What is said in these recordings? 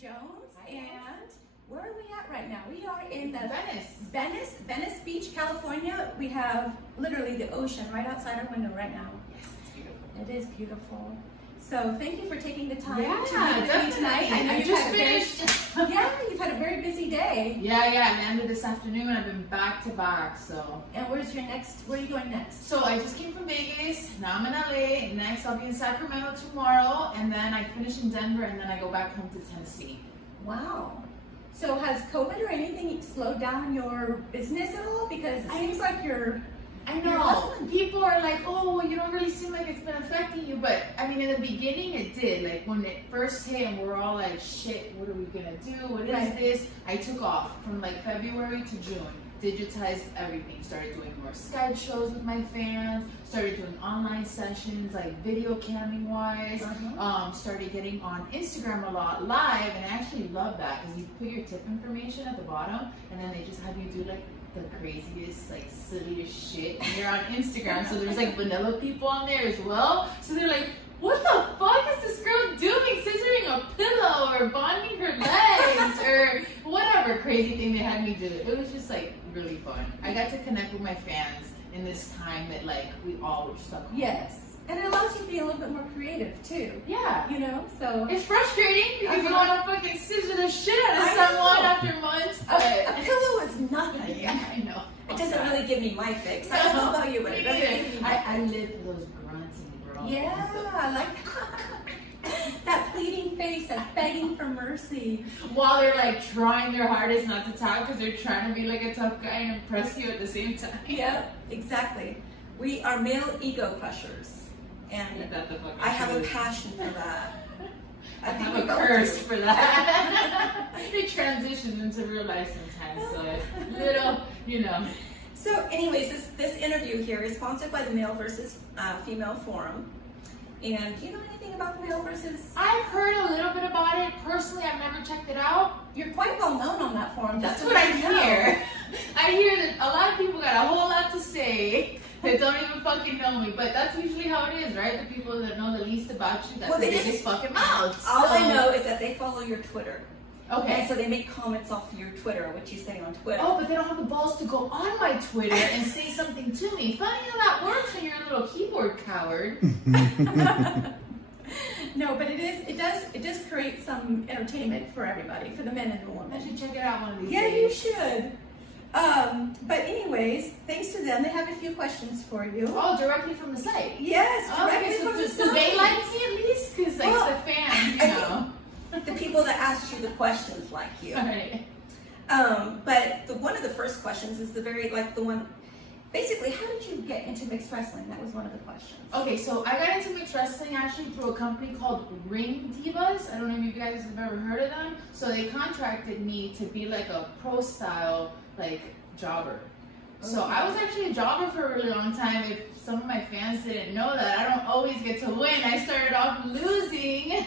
Jones, and where are we at right now? We are in the Venice Beach, California. We have literally the ocean right outside our window right now. Yes, it's beautiful. It is beautiful. So thank you for taking the time to meet with definitely. me tonight. I know you've just had finished. you've had a very busy day. Yeah, and ended this afternoon. I've been back to back, so. And where are you going next? So I just came from Vegas. Now I'm in LA. Next I'll be in Sacramento tomorrow, and then I finish in Denver, and then I go back home to Tennessee. Wow. So has COVID or anything slowed down your business at all? Because it seems like I know. People are like, oh, well, you don't really seem like it's been affecting you. But, I mean, in the beginning, it did. Like, when it first hit and we're all like, shit, what are we going to do? What is this? I took off from, like, February to June. Digitized everything. Started doing more Skype shows with my fans. Started doing online sessions, like video camming-wise. Started getting on Instagram a lot live. And I actually love that because you put your tip information at the bottom. And then they just have you do, like, the craziest, like, silliest shit. And you're on Instagram, so there's like vanilla people on there as well. So they're like, what the fuck is this girl doing? Scissoring a pillow or bonding her legs or whatever crazy thing they had me do. It was just like really fun. I got to connect with my fans in this time that like we all were stuck home. Yes. And it allows you to be a little bit more creative too. Yeah. You know, so. It's frustrating because you want to fucking scissor the shit out of someone after months. But a pillow is nothing. Yeah, I know. It doesn't really give me my fix. I don't know about you, but it doesn't give me I live for those grunts and groans. Yeah, I like that pleading face, that begging for mercy. While they're like trying their hardest not to talk because they're trying to be like a tough guy and impress you at the same time. Yep, exactly. We are male ego crushers. And I have a passion for that. I have a curse for that. It transitions into real life sometimes, so little, you know. So anyways, this interview here is sponsored by the Male versus Female Forum. And do you know anything about the Male versus? I've heard a little bit about it. Personally, I've never checked it out. You're quite well known on that forum. That's what I hear. I hear that a lot of people got a whole lot to say that don't even fucking know me, but that's usually how it is, right? The people that know the least about you, that's the biggest fucking mouths. All I know is that they follow your Twitter. Okay. And so they make comments off of your Twitter, what you say on Twitter. Oh, but they don't have the balls to go on my Twitter and say something to me. Funny how that works when you're a little keyboard coward. No, but it does create some entertainment for everybody, for the men and the women. I should check it out one of these days. Yeah, you should. But anyways, thanks to them, they have a few questions for you. Oh, directly from the site? Yes, directly from the site. Do they like me at least? Because like the fans, you know. The people that asked you the questions like you. Right. But one of the first questions is the one, basically, how did you get into mixed wrestling? That was one of the questions. Okay, so I got into mixed wrestling actually through a company called Ring Divas. I don't know if you guys have ever heard of them. So they contracted me to be like a pro style, like, jobber. Okay. So I was actually a jobber for a really long time. If some of my fans didn't know that, I don't always get to win. I started off losing.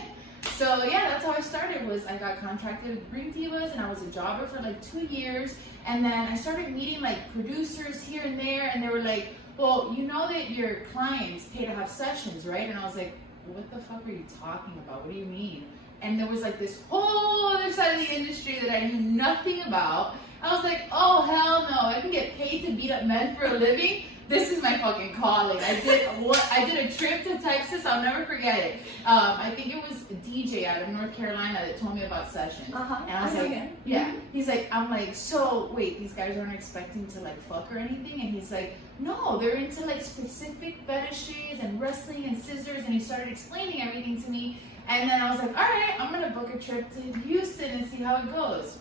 So yeah, that's how I started. Was I got contracted with Ring Divas, and I was a jobber for like 2 years. And then I started meeting like producers here and there, and they were like, well, you know that your clients pay to have sessions, right? And I was like, what the fuck are you talking about? What do you mean? And there was like this whole other side of the industry that I knew nothing about. I was like, oh hell no, I can get paid to beat up men for a living? This is my fucking calling. I did a trip to Texas. I'll never forget it. I think it was a DJ out of North Carolina that told me about sessions. And I was like, yeah. He's like, I'm like, so wait, these guys aren't expecting to like fuck or anything? And he's like, no, they're into like specific fetishes and wrestling and scissors. And he started explaining everything to me. And then I was like, all right, I'm gonna book a trip to Houston and see how it goes.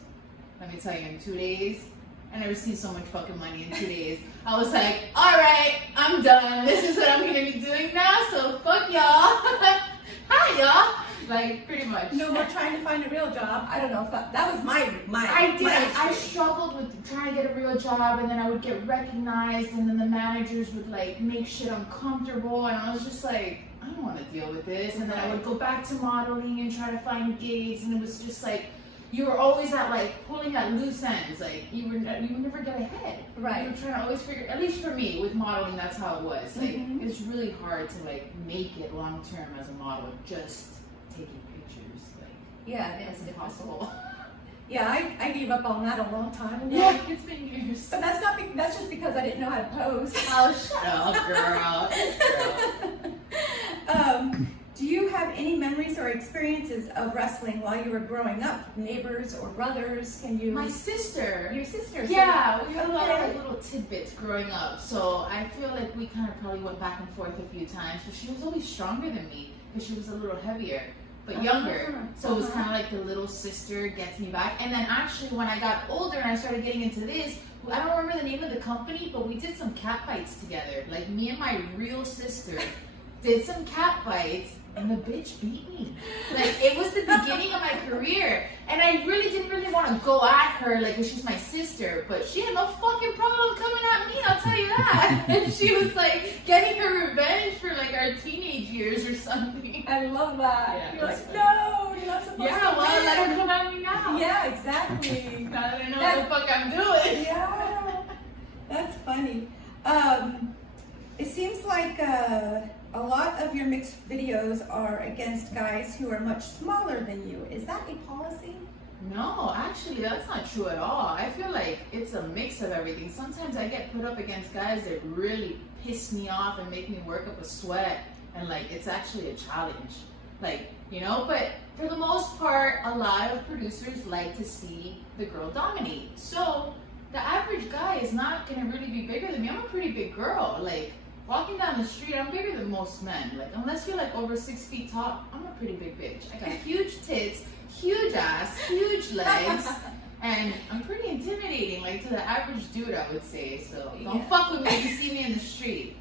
Let me tell you, in 2 days, I never seen so much fucking money in 2 days. I was like, all right, I'm done. This is what I'm going to be doing now, so fuck y'all. Hi, y'all. Like, pretty much. No more trying to find a real job. I don't know if that was my I struggled with trying to get a real job, and then I would get recognized, and then the managers would, like, make shit uncomfortable, and I was just like, I don't want to deal with this. And then I would go back to modeling and try to find gigs, and it was just like, you were always at like pulling at loose ends, like you would never get ahead. Right. You were trying to always figure, at least for me with modeling, that's how it was. Like it's really hard to like make it long term as a model, just taking pictures. Like Yeah, it It's is. impossible. Yeah, I gave up on that a long time ago. Yeah, it's been years. But that's just because I didn't know how to pose. Oh, shut up, girl. Do you have any memories or experiences of wrestling while you were growing up? Neighbors or brothers? Can you? My sister. Your sister. Yeah, we had a lot of Okay. like little tidbits growing up, so I feel like we kind of probably went back and forth a few times. But she was always stronger than me because she was a little heavier, but younger. So it was kind of like the little sister gets me back. And then actually, when I got older and I started getting into this, I don't remember the name of the company, but we did some cat fights together. Like me and my real sister did some cat fights. And the bitch beat me. Like, it was the beginning of my career. And I really didn't really want to go at her, like, 'cause she's my sister. But she had no fucking problem coming at me, I'll tell you that. And she was, like, getting her revenge for, like, our teenage years or something. I love that. Yeah, You're that's like, funny. no, you're not supposed to. Yeah, well, let her come at me now. Yeah, exactly. Now that I know what the fuck I'm doing. Yeah, that's funny. It seems like a lot of your mixed videos are against guys who are much smaller than you. Is that a policy? No, actually, that's not true at all. I feel like it's a mix of everything. Sometimes I get put up against guys that really piss me off and make me work up a sweat, and like it's actually a challenge. Like, you know, but for the most part, a lot of producers like to see the girl dominate. So the average guy is not gonna really be bigger than me. I'm a pretty big girl. Like, walking down the street, I'm bigger than most men. Like, unless you're like over 6 feet tall, I'm a pretty big bitch. I got huge tits, huge ass, huge legs, and I'm pretty intimidating, like to the average dude, I would say. So don't fuck with me if you see me in the street.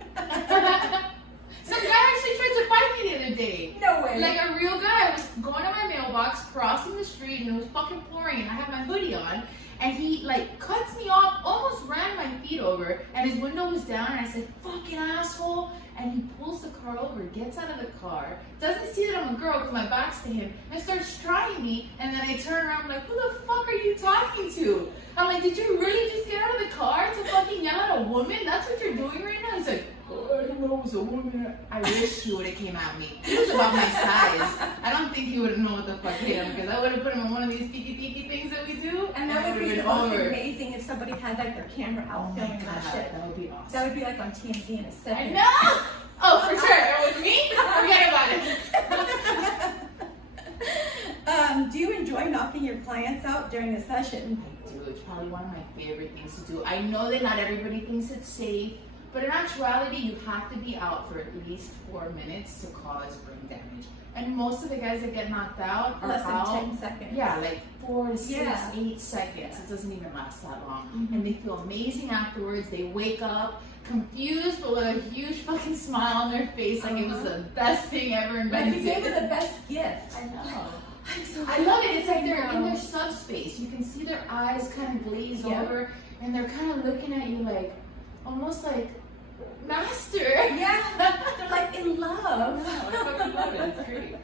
Some guy actually tried to fight me the other day. No way. Like a real guy. I was going to my mailbox, crossing the street, and it was fucking pouring, and I had my hoodie on. And he like cuts me off, almost ran my feet over, and his window was down, and I said, fucking asshole. And he pulls the car over, gets out of the car, doesn't see that I'm a girl because my back's to him, and starts trying me. And then I turn around, I'm like, who the fuck are you talking to? I'm like, did you really just get out of the car to fucking yell at a woman? That's what you're doing right now? He's like, oh, I didn't know it was a woman. I wish he would have came at me. He was about my size. I don't think he would have known what the fuck hit him, because I would have put him in one of these peeky things that we do. And that would be been the most over. amazing if somebody had like their camera out Oh my filming God, that shit. that would be awesome. That would be like on TMZ in a I second. know! Oh, for sure. And with me? Forget about it. Do you enjoy knocking your clients out during a session? I do. It's probably one of my favorite things to do. I know that not everybody thinks it's safe, but in actuality, you have to be out for at least 4 minutes to cause brain damage. And most of the guys that get knocked out are Less than out. 10 seconds. Yeah, like 4 to 6, Yeah. 8 seconds. It doesn't even last that long. Mhm. And they feel amazing afterwards. They wake up confused, but with a huge fucking smile on their face, like it was the best thing ever Like invented. you gave her the best gift. I know. I'm so I love it. It's like they're happy in now. their subspace. You can see their eyes kind of glaze Yeah. over, and they're kind of looking at you like, almost like, master. Yeah, they're like in love. I fucking love it. It's great.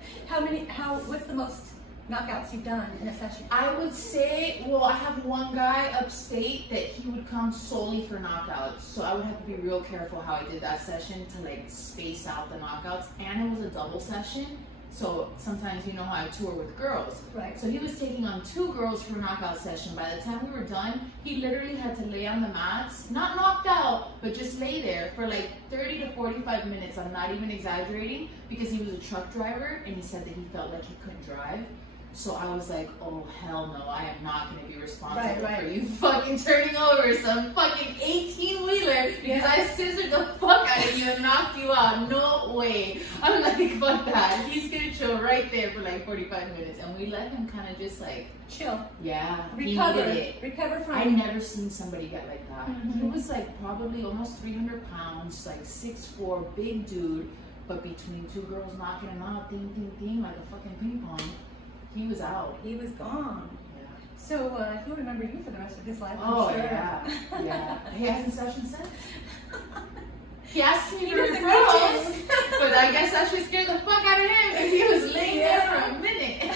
What's the most knockouts you've done in a session? I would say, well, I have one guy upstate that he would come solely for knockouts, so I would have to be real careful how I did that session to like space out the knockouts, and it was a double session, so sometimes you know how I tour with girls. Right. So he was taking on 2 girls for a knockout session. By the time we were done, he literally had to lay on the mats, not knocked out, but just lay there for like 30 to 45 minutes. I'm not even exaggerating, because he was a truck driver and he said that he felt like he couldn't drive. So I was like, oh hell no, I am not going to be responsible Right. for you fucking turning over some fucking 18-wheeler because I scissored the fuck out of you and knocked you out. No way. I'm like, fuck that. He's going to chill right there for like 45 minutes. And we let him kind of just like, Chill. yeah, Recover. he needed it. Recover from. I never seen somebody get like that. Mhm. He was like probably almost 300 pounds, like 6'4", big dude. But between 2 girls knocking him out, ding, ding, ding, like a fucking ping pong, he was out. He was gone. Yeah. So he'll remember you for the rest of his life. I'm Oh sure. yeah. He hasn't session since. He asked me He to doesn't referrals, mention. but I guess that should scare the fuck out of him if he was laying there for a minute.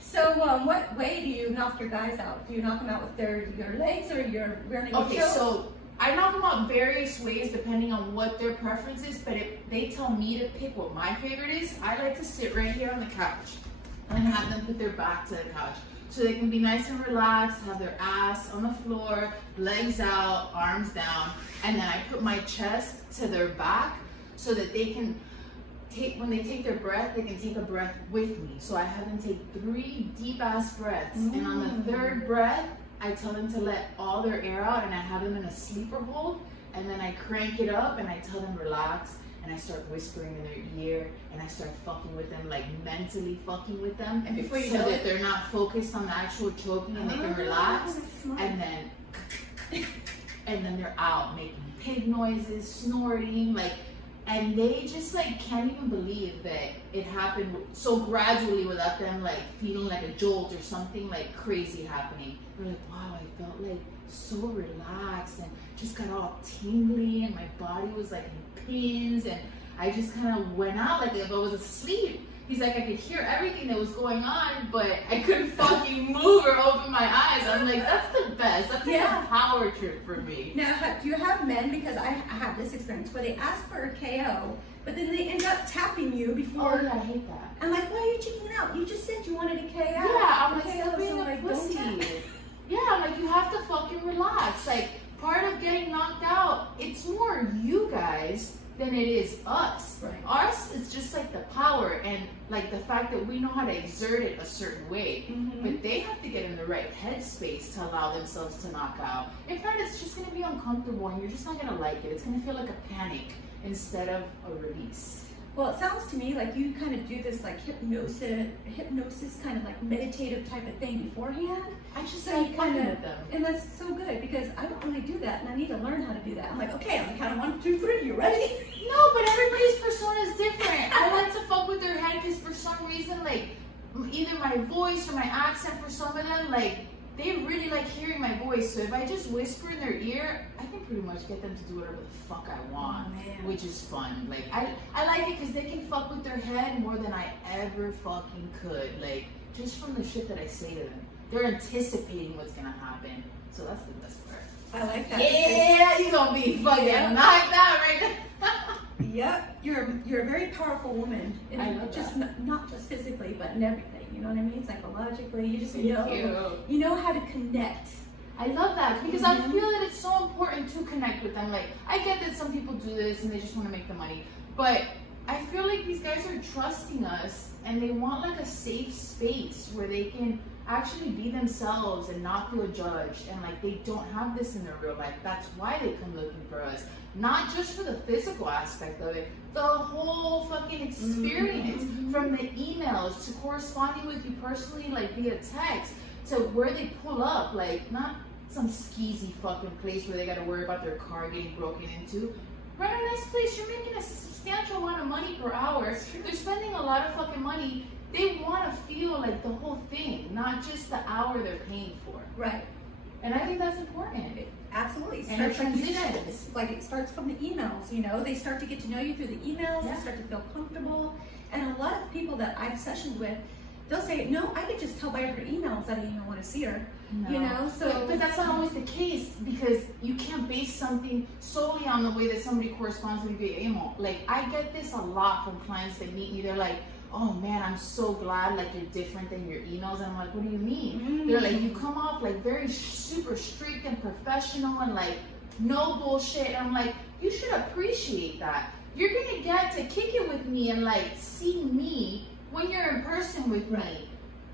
So what way do you knock your guys out? Do you knock them out with your legs or your rear naked Okay, choke? so I knock them out various ways depending on what their preference is, but if they tell me to pick what my favorite is, I like to sit right here on the couch. and have them put their back to the couch. So they can be nice and relaxed, have their ass on the floor, legs out, arms down, and then I put my chest to their back so that they can when they take their breath, they can take a breath with me. So I have them take 3 deep ass breaths, and on the 3rd breath, I tell them to let all their air out, and I have them in a sleeper hold, and then I crank it up, and I tell them relax, and I start whispering in their ear, and I start fucking with them, like mentally fucking with them, And before you so know that it, they're not focused on the actual choking, and they can relax, and then they're out making pig noises, snorting, like, and they just like can't even believe that it happened so gradually without them like feeling like a jolt or something like crazy happening. They're like, wow, I felt like so relaxed and just got all tingly, and my body was like in pins, and I just kind of went out like if I was asleep. He's like, I could hear everything that was going on, but I couldn't fucking move or open my eyes. I'm like, that's the best. That's like a power trip for me. Now, do you have men, because I have this experience, where they ask for a KO, but then they end up tapping you before. Oh yeah, I hate that. I'm like, why are you checking out? You just said you wanted a KO. Yeah, I'm like, KO, stop being so a like, pussy. don't tap. Yeah, I'm like, you have to fucking relax. Like, part of getting knocked out, it's more you guys than it is us. Right. Us is just like the power and like the fact that we know how to exert it a certain way. But they have to get in the right headspace to allow themselves to knock out. If not, it's just going to be uncomfortable and you're just not going to like it. It's going to feel like a panic instead of a release. Well, it sounds to me like you kind of do this like hypnosis kind of like meditative type of thing beforehand. I just So you like kind fucking of, with them. and that's so good because I don't really do that, and I need to learn how to do that. I'm like, okay, on the count of 1, 2, 3, you ready? No, but everybody's persona is different. I like to fuck with their head because for some reason, like, either my voice or my accent for some of them, like, they really like hearing my voice. So if I just whisper in their ear, I can pretty much get them to do whatever the fuck I want, which is fun. Like, I like it because they can fuck with their head more than I ever fucking could. Like, just from the shit that I say to them. They're anticipating what's gonna happen. So that's the best part. I like that. Yeah, you're gonna be fucking knocked out right now. Yep, you're a very powerful woman. And I love just that. not just physically, but in everything. You know what I mean? Psychologically, you just Thank you know how to connect. I love that because I feel that it's so important to connect with them. Like, I get that some people do this and they just want to make the money, but I feel like these guys are trusting us and they want like a safe space where they can actually be themselves and not feel judged, and like they don't have this in their real life. That's why they come looking for us, not just for the physical aspect of it, the whole fucking experience, from the emails to corresponding with you personally, like via text, to where they pull up, like not some skeezy fucking place where they got to worry about their car getting broken into. Run a nice place. You're making a substantial amount of money per hour. They're spending a lot of fucking money. They want to feel like the whole thing, not just the hour they're paying for. Right. And I think that's important. Absolutely. And it Starts like you said, transitions. it's like it starts from the emails, you know, they start to get to know you through the emails, they start to feel comfortable. And a lot of people that I've sessioned with, they'll say, no, I could just tell by her emails that I didn't even want to see her. No. You know, so but that's not always the case, because you can't base something solely on the way that somebody corresponds with you via email. Like, I get this a lot from clients that meet me. They're like, oh man, I'm so glad like you're different than your emails. And I'm like, what do you mean? They're like, you come off like very super strict and professional and like no bullshit. And I'm like, you should appreciate that. You're gonna get to kick it with me and like see me when you're in person with me.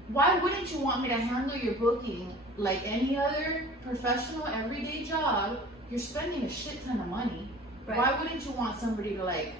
Why wouldn't you want me to handle your booking like any other professional everyday job? You're spending a shit ton of money. Why wouldn't you want somebody to like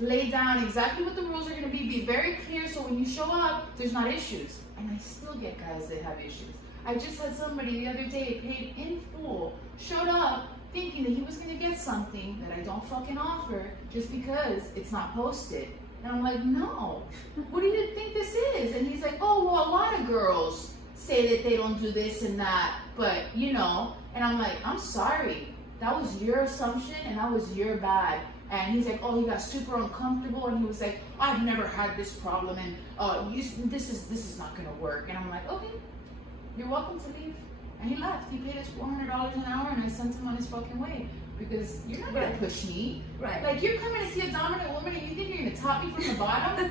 lay down exactly what the rules are going to be very clear, so when you show up, there's not issues? And I still get guys that have issues. I just had somebody the other day paid in full, showed up thinking that he was going to get something that I don't fucking offer just because it's not posted. And I'm like, no, what do you think this is? And he's like, oh, well, a lot of girls say that they don't do this and that, but you know. And I'm like, I'm sorry, that was your assumption and that was your bad. And he's like, oh, he got super uncomfortable, and he was like, I've never had this problem, and this is not gonna work. And I'm like, okay, you're welcome to leave. And he left. He paid us $400 an hour, and I sent him on his fucking way. because you're not gonna push me. Right. Like you're coming to see a dominant woman and you think you're gonna top me from the bottom?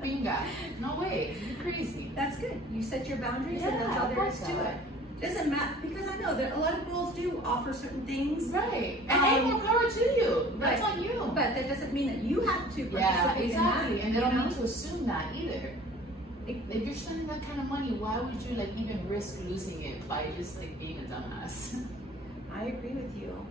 Bingo. No way. You're crazy. That's good. You set your boundaries, Yeah, and that's all there is fuck to that. it. Doesn't matter, because I know that a lot of girls do offer certain things. Right. And hey, more power to you. That's right. on you. But that doesn't mean that you have to Yeah, participate exactly. in that. And they you don't know? need to assume that either. If you're spending that kind of money, why would you like even risk losing it by just like being a dumbass? I agree with you.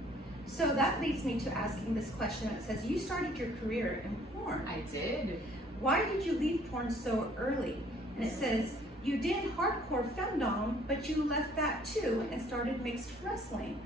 So that leads me to asking this question. It says, you started your career in porn. I did. Why did you leave porn so early? And it says, you did hardcore femdom, but you left that too and started mixed wrestling.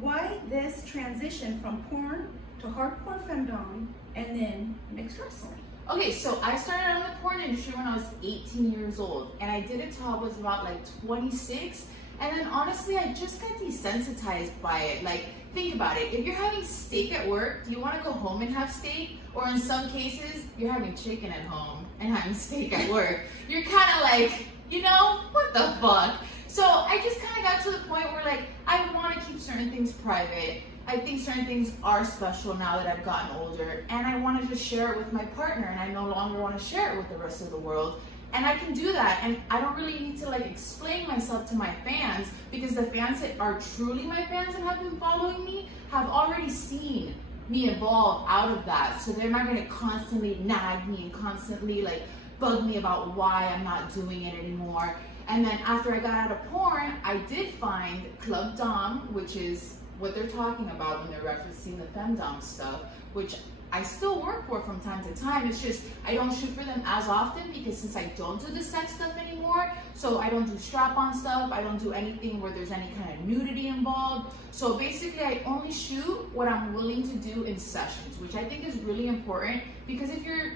Why this transition from porn to hardcore femdom and then mixed wrestling? Okay, so I started out in the porn industry when I was 18 years old, and I did it till I was about like 26. And then honestly, I just got desensitized by it. Like, think about it. If you're having steak at work, do you want to go home and have steak? Or in some cases, you're having chicken at home and having steak at work. You're kind of like, you know, what the fuck? So I just kind of got to the point where like, I want to keep certain things private. I think certain things are special now that I've gotten older, and I want to just share it with my partner, and I no longer want to share it with the rest of the world. And I can do that, and I don't really need to like explain myself to my fans, because the fans that are truly my fans and have been following me have already seen me evolve out of that. So they're not going to constantly nag me and constantly like bug me about why I'm not doing it anymore. And then after I got out of porn, I did find Club Dom, which is what they're talking about when they're referencing the femdom stuff, which I still work for from time to time. It's just I don't shoot for them as often, because since I don't do the sex stuff anymore, so I don't do strap-on stuff, I don't do anything where there's any kind of nudity involved. So basically I only shoot what I'm willing to do in sessions, which I think is really important, because if you're,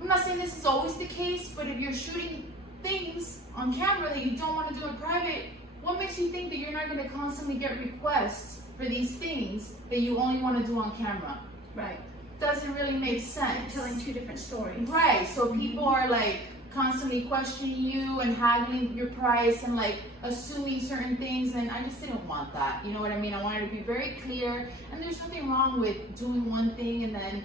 I'm not saying this is always the case, but if you're shooting things on camera that you don't want to do in private, what makes you think that you're not going to constantly get requests for these things that you only want to do on camera? Right. Doesn't really make sense. You're telling two different stories. Right. So people are like constantly questioning you and haggling your price and like assuming certain things, and I just didn't want that. You know what I mean? I wanted to be very clear, and there's nothing wrong with doing one thing and then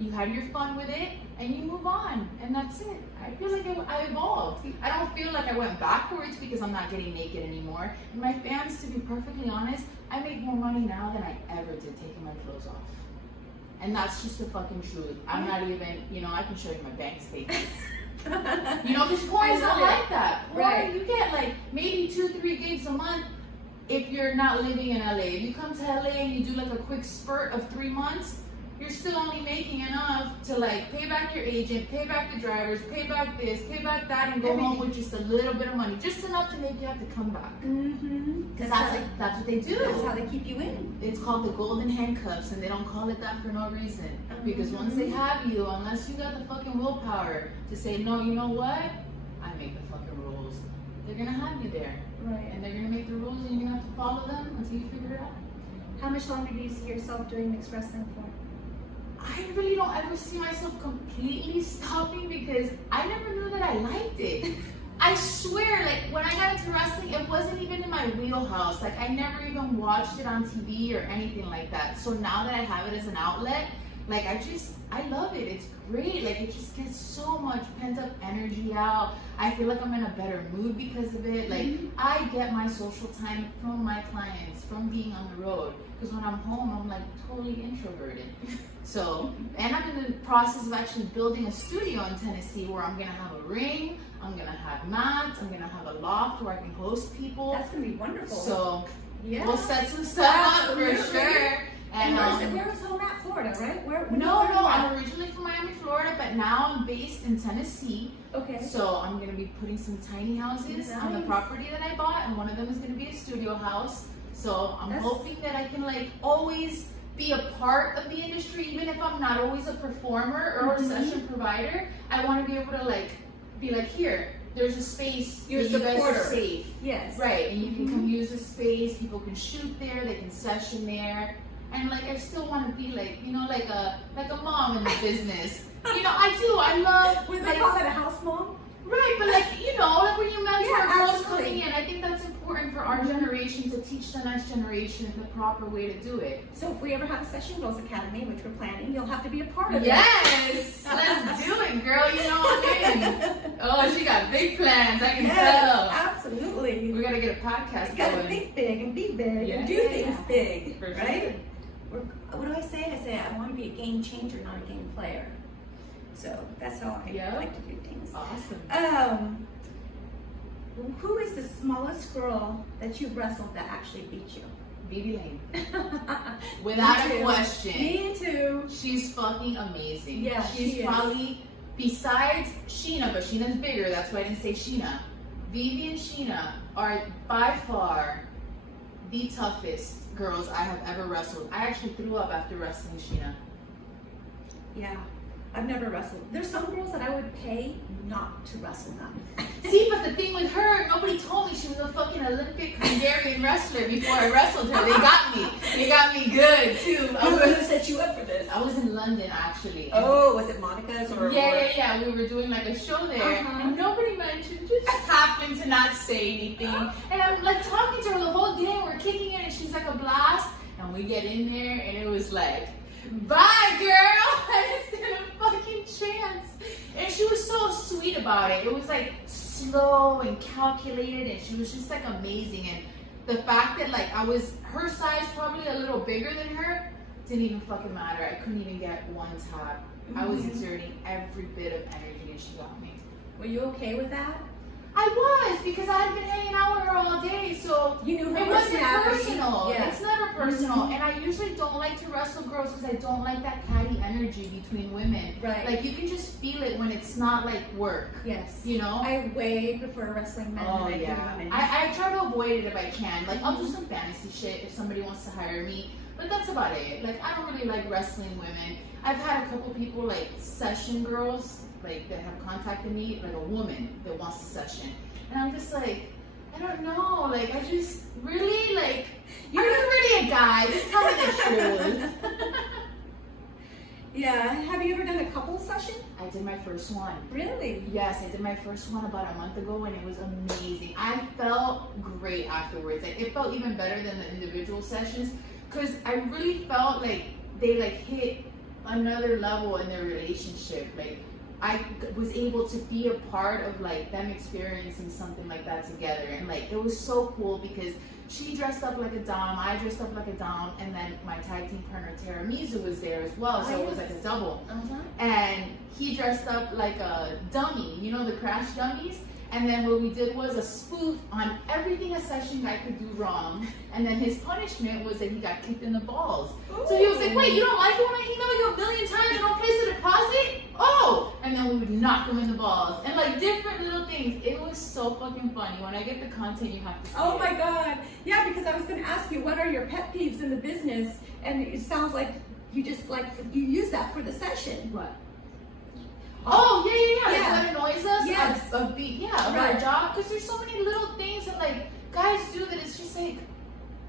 you have your fun with it and you move on, and that's it. I feel like I evolved. I don't feel like I went backwards because I'm not getting naked anymore. And my fans, to be perfectly honest, I make more money now than I ever did taking my clothes off. And that's just the fucking truth. I'm not even, you know, I can show you my bank statement. You know, because porn is not like that. Porn, right. You get like maybe 2-3 gigs a month if you're not living in LA. If you come to LA and you do like a quick spurt of 3 months, you're still only making enough to like pay back your agent, pay back the drivers, pay back this, pay back that, and go home with just a little bit of money. Just enough to make you have to come back. Mm-hmm. Because that's what they do. That's how they keep you in. It's called the golden handcuffs, and they don't call it that for no reason. Because once they have you, unless you got the fucking willpower to say, no, you know what? I make the fucking rules. They're gonna have you there. Right. And they're gonna make the rules, and you're gonna have to follow them until you figure it out. How much longer do you see yourself doing mixed wrestling for? I really don't ever see myself completely stopping, because I never knew that I liked it. I swear, like when I got into wrestling, it wasn't even in my wheelhouse. Like I never even watched it on TV or anything like that. So now that I have it as an outlet, like I love it. It's great. Like it just gets so much pent up energy out. I feel like I'm in a better mood because of it. Like I get my social time from my clients, from being on the road. Because when I'm home, I'm like totally introverted. So, and I'm in the process of actually building a studio in Tennessee where I'm gonna have a ring, I'm gonna have mats, I'm gonna have a loft where I can host people. That's gonna be wonderful. So, yeah, we'll set some stuff up for sure. And where was home at? Florida, right? No, I'm originally from Miami, Florida, but now I'm based in Tennessee. Okay. So I'm gonna be putting some tiny houses on the property that I bought, and one of them is gonna be a studio house. So I'm hoping that I can like always be a part of the industry, even if I'm not always a performer or a session provider. I want to be able to like be like, here, there's a space that you guys are safe. Yes. Right, and you can come use the space. People can shoot there. They can session there. And like I still want to be like, you know, like a mom in the business. You know, I do. I love. Would they call it a house mom? Right, but like, you know, like when you mentor girls absolutely. coming in, I think that's important for our generation to teach the next generation the proper way to do it. So if we ever have a Session Girls Academy, which we're planning, you'll have to be a part of Yes! Let's do it, girl. You know I'm in. Oh, she got big plans. I can Yes, tell. absolutely. We gotta get a podcast You gotta going. think big and be big and do Yeah. things big, For right? What do I say? I say I want to be a game changer, not a game player. So that's how I Yeah. like to do things. Awesome. Who is the smallest girl that you've wrestled that actually beat you? BB Lane. Without Me a too. question. Me too. She's fucking amazing. Yeah, she's she is. probably, besides Sheena, but Sheena's bigger, that's why I didn't say Sheena. Vivi and Sheena are by far the toughest girls I have ever wrestled. I actually threw up after wrestling Sheena. Yeah, I've never wrestled. There's some girls that I would pay not to wrestle them. See, but the thing with her, nobody told me she was a fucking Olympic Hungarian wrestler before I wrestled her. They got me. They got me good too. Who set you up for this? I was in London actually. Oh, was it Monica's or? Yeah. We were doing like a show there, and nobody mentioned. Just happened to not say anything. And I'm like talking to her the whole day. We're kicking it, and she's like a blast. And we get in there, and it was like, bye, girl. I didn't stand a fucking chance. And she was so sweet about it. It was like slow and calculated, and she was just like amazing. And the fact that like I was her size, probably a little bigger than her, didn't even fucking matter. I couldn't even get one tap. I was exerting every bit of energy, and she got me. Were you okay with that? I was, because I had been hanging out with her all day, so You knew her it wasn't personality. personal. Yeah. It's never personal. And I usually don't like to wrestle girls because I don't like that catty energy between women. Right. Like you can just feel it when it's not like work. Yes. You know? I way prefer wrestling men Oh than I do yeah. women. I try to avoid it if I can. Like I'll do some fantasy shit if somebody wants to hire me. But that's about it. Like I don't really like wrestling women. I've had a couple people like session girls like that have contacted me, like a woman that wants a session. And I'm just like, I don't know, like I just really like you're not really a guy, just tell me the truth. Yeah. Have you ever done a couple session? I did my first one. Really? Yes, I did my first one about a month ago and it was amazing. I felt great afterwards. Like it felt even better than the individual sessions because I really felt like they like hit another level in their relationship. Like I was able to be a part of like them experiencing something like that together, and like it was so cool because she dressed up like a dom, I dressed up like a dom, and then my tag team partner Teramizu was there as well, so it was like a double. And he dressed up like a dummy, you know, the crash dummies. And then what we did was a spoof on everything a session guy could do wrong. And then his punishment was that he got kicked in the balls. So he was like, wait, you don't like it when I email you a billion times and don't place a deposit? Oh! And then we would knock him in the balls. And like different little things. It was so fucking funny. When I get the content, you have to see Oh it. my God. Yeah, because I was going to ask you, what are your pet peeves in the business? And it sounds like you just like, you use that for the session. What? Oh, yeah. Yeah. Like what annoys us? Yes. Of our Right. job. Because there's so many little things that like guys do that it's just like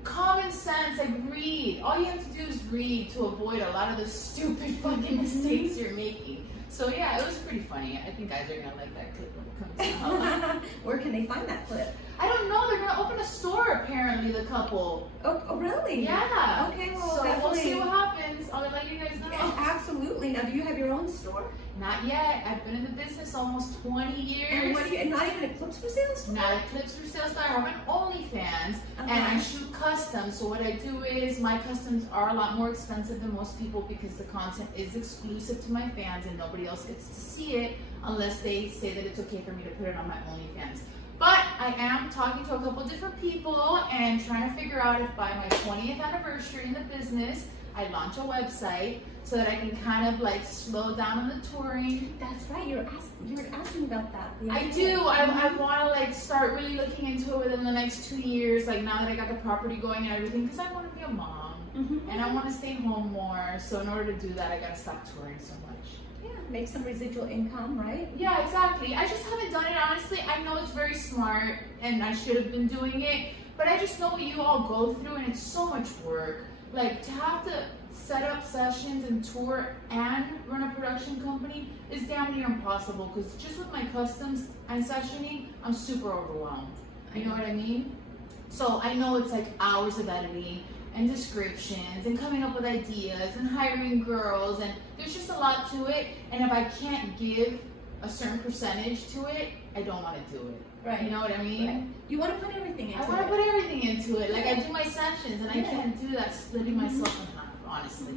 common sense. Like read. All you have to do is read to avoid a lot of the stupid fucking mistakes you're making. So yeah, it was pretty funny. I think guys are gonna like that clip when it comes out. Where can they find that clip? I don't know. They're gonna open a store apparently. The couple. Oh really? Yeah. Okay, well, so definitely. we'll see what happens. I'll let you guys know. Yeah, absolutely. Now, do you have your own store? Not yet. I've been in the business almost 20 years. And what do you? And not even a clips for sale store? Not a clips for sale store. I have an OnlyFans, and Uh-huh. I shoot custom. So what I do is my customs are a lot more expensive than most people because the content is exclusive to my fans, and nobody else gets to see it unless they say that it's okay for me to put it on my OnlyFans. But I am talking to a couple different people and trying to figure out if by my 20th anniversary in the business, I launch a website so that I can kind of like slow down on the touring. That's right. You were asking about that. the I other do. day. I want to like start really looking into it within the next 2 years. Like now that I got the property going and everything, because I want to be a mom and I want to stay home more. So in order to do that, I gotta stop touring so much. Yeah, make some residual income, right? Yeah, exactly. I just haven't done it honestly. I know it's very smart and I should have been doing it, but I just know what you all go through and it's so much work. Like to have to set up sessions and tour and run a production company is damn near impossible because just with my customs and sessioning, I'm super overwhelmed. You know what I mean? So I know it's like hours of editing and descriptions and coming up with ideas and hiring girls, and there's just a lot to it. And if I can't give a certain percentage to it, I don't want to do it. Right. You know what I mean? Right. You want to put everything into it. I want to put everything into it. Like I do my sessions, and I can't do that splitting myself in half, honestly.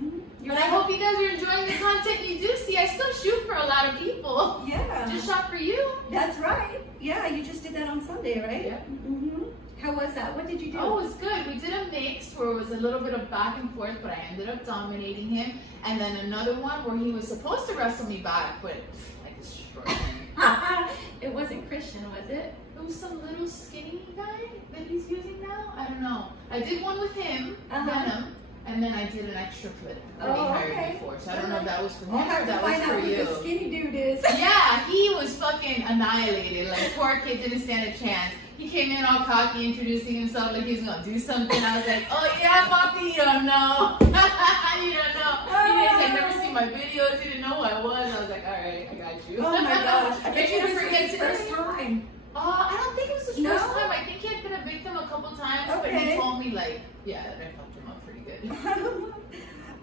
But I hope you guys are enjoying the content you do see. I still shoot for a lot of people. Yeah. Just shot for you. That's right. Yeah, you just did that on Sunday, right? Yeah. How was that? What did you do? Oh, it was good. We did a mix where it was a little bit of back and forth, but I ended up dominating him. And then another one where he was supposed to wrestle me back, but I destroyed him. It wasn't Christian, was it? It was some little skinny guy that he's using now. I don't know. I did one with him, Venom, and then I did an extra clip that he hired me for. So I don't know if that was for him or that was for you. Who the skinny dude is. Yeah, he was fucking annihilated. Like, poor kid didn't stand a chance. He came in all cocky, introducing himself like he was gonna do something. I was like, oh yeah, Poppy, you don't know. You don't know. He had never seen my videos. He didn't know who I was. I was like, all right, I got you. Oh my gosh. I bet you You're this gonna was forget his first time. I don't think it was his No? first time. I think he had been a victim a couple times, but he told me like, yeah, that I fucked him up pretty good.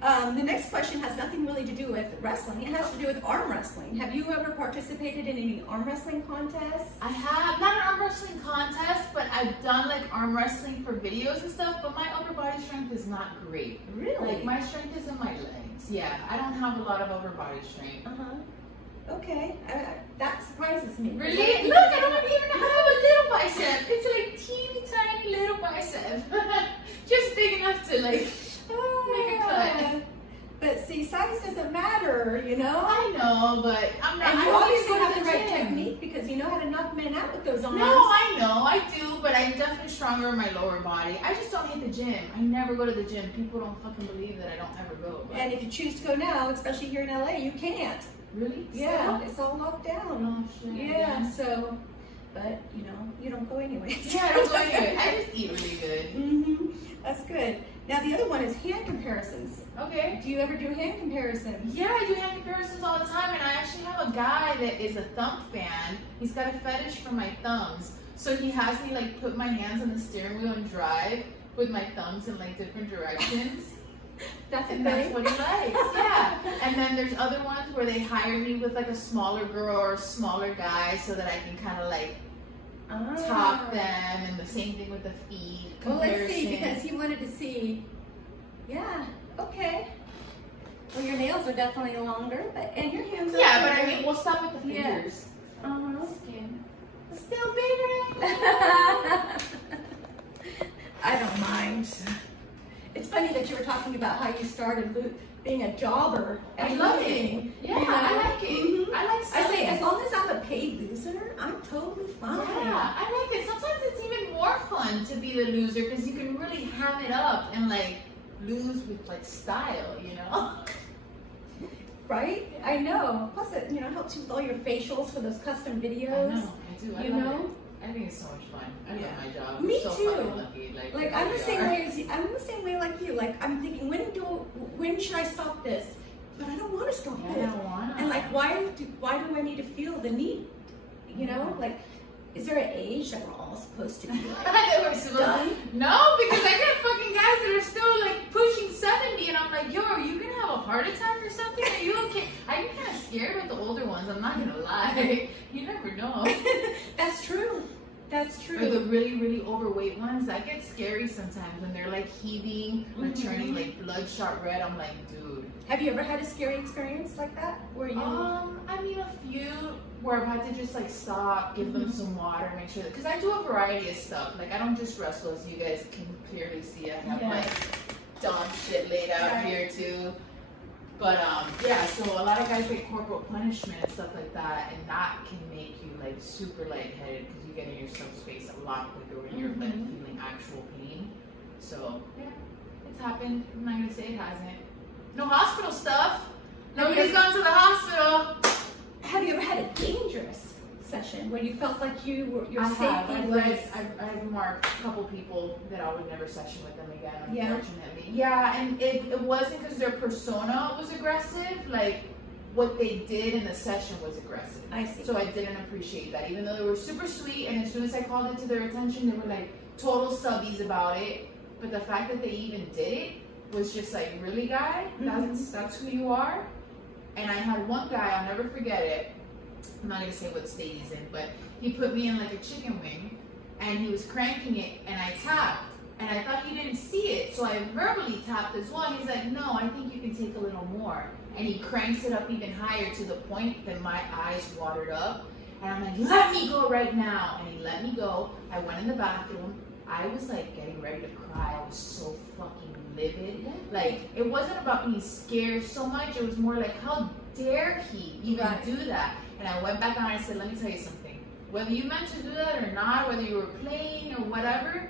The next question has nothing really to do with wrestling. It has to do with arm wrestling. Have you ever participated in any arm wrestling contests? I have, not an arm wrestling contest, but I've done like arm wrestling for videos and stuff, but my upper body strength is not great. Really? Like my strength is in my legs. Yeah, I don't have a lot of upper body strength. Okay, that surprises me. Really? Look, I don't even have a little bicep. It's like teeny tiny little bicep. Just big enough to like make a cut. But see, size doesn't matter, you know? I know, but I'm not. And you I obviously go to have the right gym. technique because you know how to knock men out with those arms. No, I know, I do, but I'm definitely stronger in my lower body. I just don't hit the gym. I never go to the gym. People don't fucking believe that I don't ever go. But. And if you choose to go now, especially here in LA, you can't. Really? Yeah, So? it's all locked down. Oh, shit. Yeah, so, but you know, you don't go anyways. Yeah, I don't go anywhere. I just eat really good. That's good. Now the other one is hand comparisons. Okay. Do you ever do hand comparisons? Yeah, I do hand comparisons all the time, and I actually have a guy that is a thumb fan. He's got a fetish for my thumbs, so he has me like put my hands on the steering wheel and drive with my thumbs in like different directions. That's That's what he likes, yeah. And then there's other ones where they hire me with like a smaller girl or a smaller guy so that I can kind of like top them, and the same thing with the feet. Well, let's see, because he wanted to see. Yeah, okay. Well, your nails are definitely longer, but and your hands are Yeah, but I longer. mean, we'll stop with the Yeah. fingers. Skin. Still bigger. I don't mind. It's funny that you were talking about how you started being a jobber. I love it. losing, Yeah, you know? I like it. I like I selling. say, as long as I'm a paid loser, I'm totally fine. Yeah, I like it. Sometimes it's even more fun to be the loser because you can really ham it up and like lose with like style, you know? Right? I know. Plus, it helps you with all your facials for those custom videos. I know, I do. I love it. I think it's so much fun. I love my job. Me I'm so too. fucking lucky. Like I'm the same way as you. I'm the same way like you. Like I'm thinking, when should I stop this? But I don't want to stop I this. don't wanna. And like, why do I need to feel the need? You know, like, is there an age that we're all supposed to be like done? No, because I got fucking guys that are still like pushing 70, and I'm like, yo, are you gonna have a heart attack or something? Are you okay? I get kind of scared with the older ones. I'm not gonna lie. You never know. That's true. That's true. Or the really, really overweight ones, that gets scary sometimes when they're like heaving and turning like bloodshot red. I'm like, dude. Have you ever had a scary experience like that? Where you? I mean, a few where I've had to just like stop, give them some water, make sure that, because I do a variety of stuff. Like I don't just wrestle, as you guys can clearly see. I have my dog shit laid out here too. But yeah, so a lot of guys get corporal punishment and stuff like that, and that can make you like super lightheaded because you get in your subspace a lot quicker when you're like feeling actual pain. So yeah, it's happened. I'm not gonna say it hasn't. No hospital stuff. Nobody's gone to the hospital. Have you ever had a dangerous session where you felt like your I safety have. was? I've marked a couple people that I would never session with them again, Yeah. unfortunately. Yeah, and it wasn't because their persona was aggressive. Like, what they did in the session was aggressive. I see. So I didn't appreciate that, even though they were super sweet. And as soon as I called it to their attention, they were like, total subbies about it. But the fact that they even did it was just like, really, guy? That's who you are? And I had one guy, I'll never forget it. I'm not gonna say what state he's in, but he put me in like a chicken wing, and he was cranking it, and I tapped, and I thought he didn't see it, so I verbally tapped as well. He's like, no, I think you can take a little more. And he cranks it up even higher to the point that my eyes watered up. And I'm like, let me go right now. And he let me go. I went in the bathroom. I was like getting ready to cry. I was so fucking livid. Like, it wasn't about being scared so much. It was more like, how dare he even do that? And I went back on and I said, let me tell you something. Whether you meant to do that or not, whether you were playing or whatever,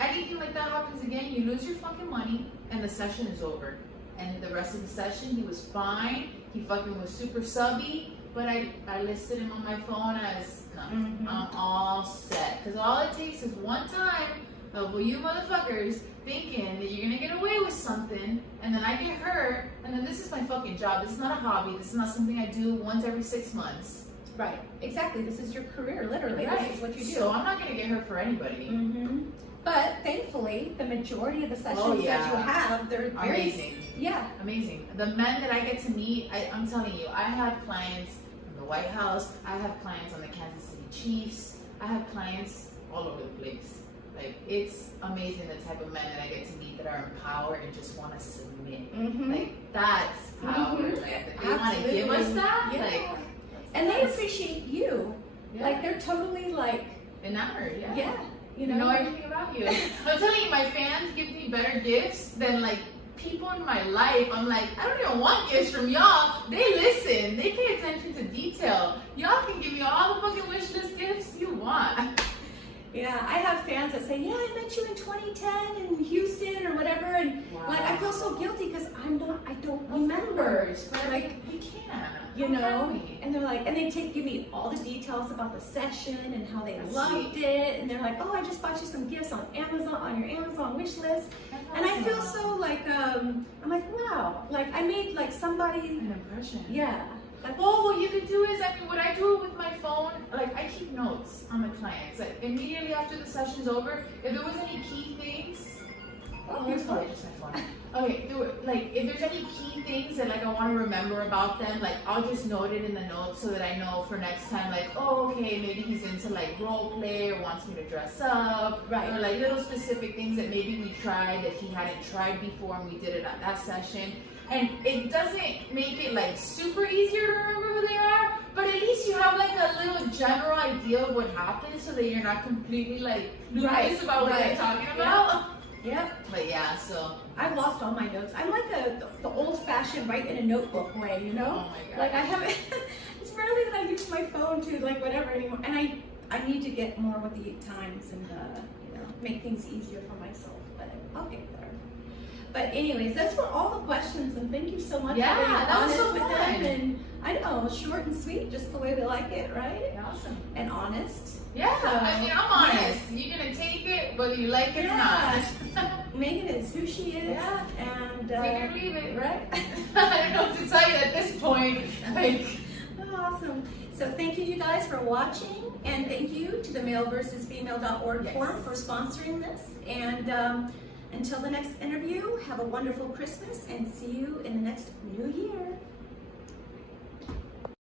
anything like that happens again, you lose your fucking money and the session is over. And the rest of the session, he was fine. He fucking was super subby. But I listed him on my phone as, no, I'm all set. Because all it takes is one time of, well, you motherfuckers thinking that you're going to get away with something, and then I get hurt, and then this is my fucking job. This is not a hobby. This is not something I do once every 6 months. Right. Exactly. This is your career, literally. Right. This is what you do. So I'm not going to get hurt for anybody. But thankfully, the majority of the sessions that you have, they're very amazing. Yeah. Amazing. The men that I get to meet, I'm telling you, I have clients in the White House. I have clients on the Kansas City Chiefs. I have clients all over the place. Like, it's amazing the type of men that I get to meet that are empowered and just want to submit. Like, that's power. Like, they want to give us that. Yeah. Like, and they appreciate you. Yeah. Like, they're totally like enamored. Yeah. Yeah. You know everything about you. I'm telling you, my fans give me better gifts than like people in my life. I'm like, I don't even want gifts from y'all. They listen. They pay attention to detail. Y'all can give me all the fucking wish list gifts you want. Yeah, I have fans that say, yeah, I met you in 2010 in Houston or whatever, and like I feel so guilty because I don't remember. Like, we can't. You know, and they're like, and they give me all the details about the session and how they loved it, and they're like, oh, I just bought you some gifts on Amazon, on your Amazon wish list, and I feel so like, I'm like, wow, like I made like somebody an impression. Yeah. Well, what you could do is, I mean, what I do with my phone, like I keep notes on the clients. Like immediately after the session's over, if there was any key things, here's probably just my phone. Okay, like if there's any key things that like I want to remember about them, like I'll just note it in the notes so that I know for next time, like, oh, okay, maybe he's into like role play or wants me to dress up, or like little specific things that maybe we tried that he hadn't tried before and we did it at that session. And it doesn't make it like super easier to remember who they are, but at least you have like a little general idea of what happened so that you're not completely like clueless about what they're talking about. Yep. But yeah, so I've lost all my notes. I'm like the old-fashioned write in a notebook way, you know? Oh my God. Like I haven't. It's rarely that I use my phone to like whatever anymore. And I need to get more with the times and make things easier for myself. But I'll get there. But anyways, that's for all the questions, and thank you so much for being honest with them. And I know, short and sweet, just the way they like it, right? Awesome. And honest. Yeah, So, I mean, I'm honest. You're gonna take it, whether you like it or not. Megan is who she is. Yeah. And take it or leave it. Right? I don't know what to tell you at this point. Like, awesome. So thank you guys for watching, and thank you to the maleversusfemale.org forum for sponsoring this. And until the next interview, have a wonderful Christmas and see you in the next new year.